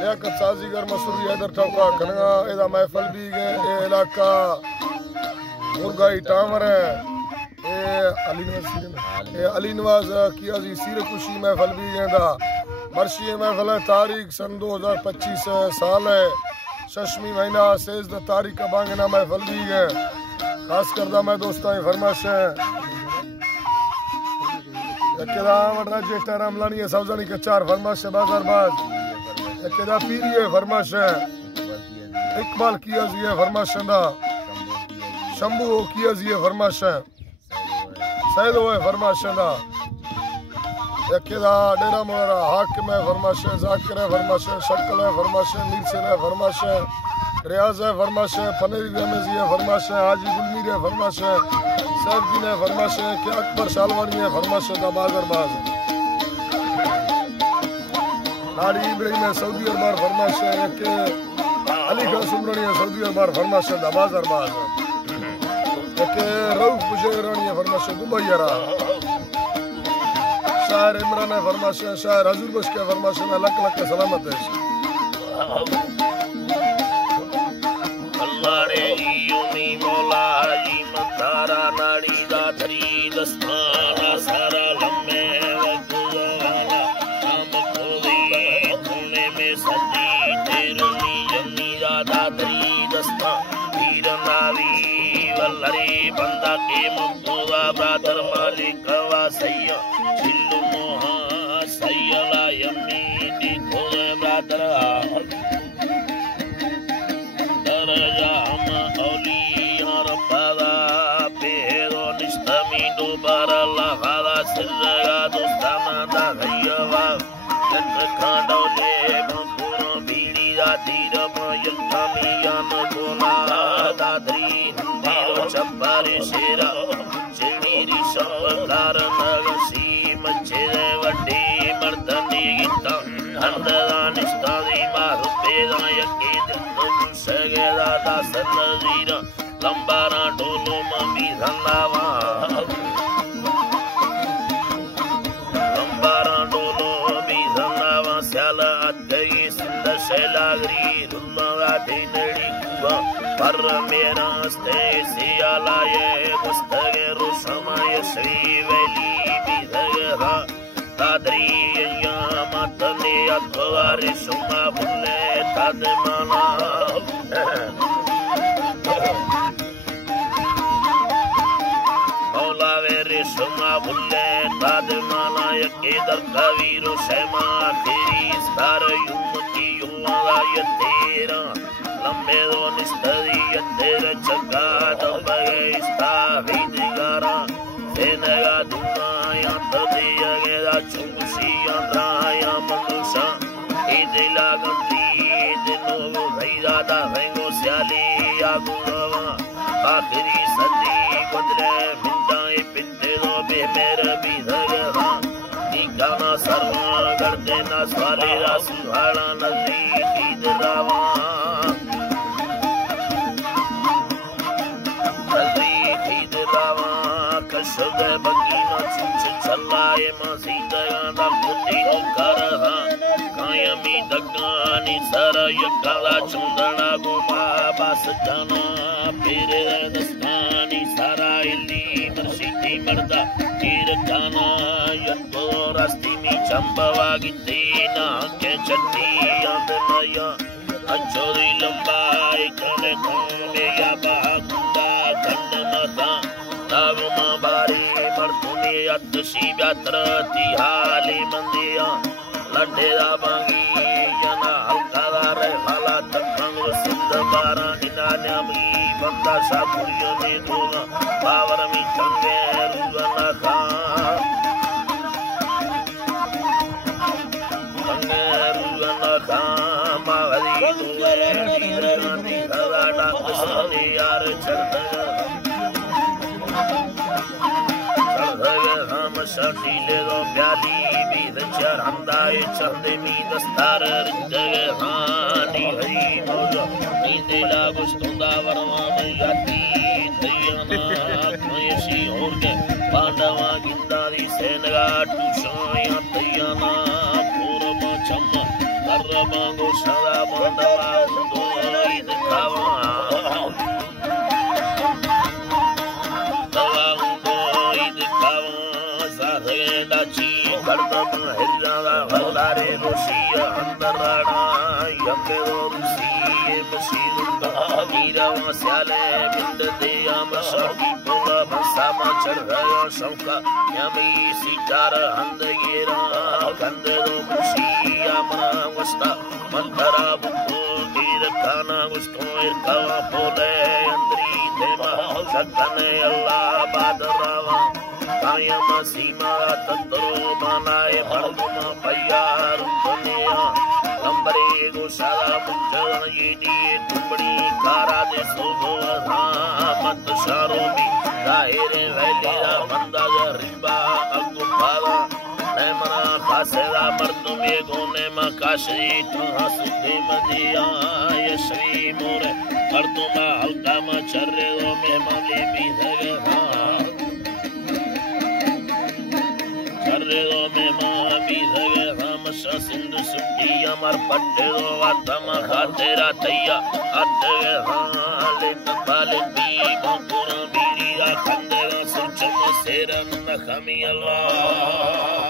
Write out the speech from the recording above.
लियाकत साजीगर मसूरी हैदर टोका कनगा एदा महफल भी गए ए इलाका मुर्गाई टावर है ए अली नवाज की अजी सीर खुशी महफल भी गए दा मर्शी महफल है तारीख सन 2025 साल है शशमी महीना 16 तारीख का बांगना महफल भी गए खास करदा मैं दोस्तां फरमाइश है केदा वडरा जेठा रामलानी है सब्जानी के चार फरमाइश बाजारबाज केदा पीरी है फरमाइश है इकबाल की अजी है फरमाइश दा शंभू की अजी है फरमाइश है सैद है फरमाइश दा केदा डेरा मोरा हाकिम है फरमाइश है जाकिर है फरमाइश है शक्ल है फरमाइश है नीलसेन है फरमाइश है रियाज है फरमाइश है फनेरी रमेजी है फरमाइश है हाजी गुलमीर है फरमाइश है सैफुद्दीन है फरमाइश है कि अकबर शालवानी है फरमाइश है बागरबाज नाड़ी इब्राहिम है सऊदी अरब फरमाइश है कि अली खान सुमरानी है सऊदी अरब फरमाइश है बागरबाज कि रऊफ बुशेरानी है फरमाइश है दुबई अरा शायर इमरान है फरमाइश है शायर हजूर बख्श के फरमाइश है लक लक सलामत है अल्लाह ईयोनी मौला जी मतारा नाड़ी दा धरी दस्ताना सारा लम्मे वगवाना हम खोली कोने में सदी तेरनी जन्नी दा धरी दस्ता वीर नावी वल्लरी बंदा के मुक्तवा ब्रादर मालिक वा सैया जिल्लु मोहा सैयला यम्मी दी खोले brother para la jala sirga dostana da haywa jan khando le puro bidi da tira yan kamiyan bona da dri diro chappare shera chiri sabdar nagsi mache vadi mardani gita handan istadi marbe da yakid sagera da sanazira lambara dolo mami dhanava Selagri rumma dinari kuwa par mera ste sialaye mustagiru samay sri veli bidagha tadri ya matne atwar shuma bulle tadmana maula vere shuma bulle tadmana yakidar kaviru shema khiri star Yatera, Lamedo Nistadi, Yatera Chakada, Bagesta, Vidigara, Venega Duna, Yantadia, Geda Chungusi, Andraya, Mandusa, Idila Gandhi, De Novo, Vaida, Vengo Siali, Agurava, Akiri Sadi, Kodre, Minda, Pintedo, Bemera, Vidagara, Nikana Sarva, Gardena, Svalera, Suhara, Nadi. Rava Khid Rava Kashad Bagina Chuch Chalaye Masita Ganda Puti Karaha Kayami Dagani Sara Yakala Chundana Guma Basjana Pire Dastani Sara Ili Marsiti Marda Tirkana Yakko Rastimi Chambava Gitina Kechati Andamaya Achori Lambai Kane Kone Yabakunda Kandamata Navuma Bari Martuni Atashi Byatrati Hali Mandiya Ladera Bangi Yana Alkadare Hala Takhangu Sindabara Ninanyami Banda Sapuriya Meduna Pavarami Change Ruvanaka Shile do pyali bid charanda chande mi dastar jagani hari moja nidela gustunda varman yati tayana koyasi orge pandava gindari senaga tu shoya tayana purma chamma karma gosada mandava doi dekava doi dekava zahenda chi kardam hirra valare roshia andarana yakedo rusiye bashirunda mira wasale bindde amashaki bola basama chargaya shauka yami sitar handgira kandero kushiya mangsta mandara bukko irkana gusto irkawa pole andri dema sakane allah badrava kaya masima tatro manae barduma payar dunya lambare gosala mujjala yedi tumbdi kara de soha mat sharobi daire velira banda riba agupala nemana khasela mardume gone makashi tuhasude madiya yashri more marduma halkama charre do me mali bidhaga charre do me ma bidhaga ramasha sindhu sutti amar patte do vatama khatera tayya adge hale tapale bi bokura biriya khande surcham seran khami allah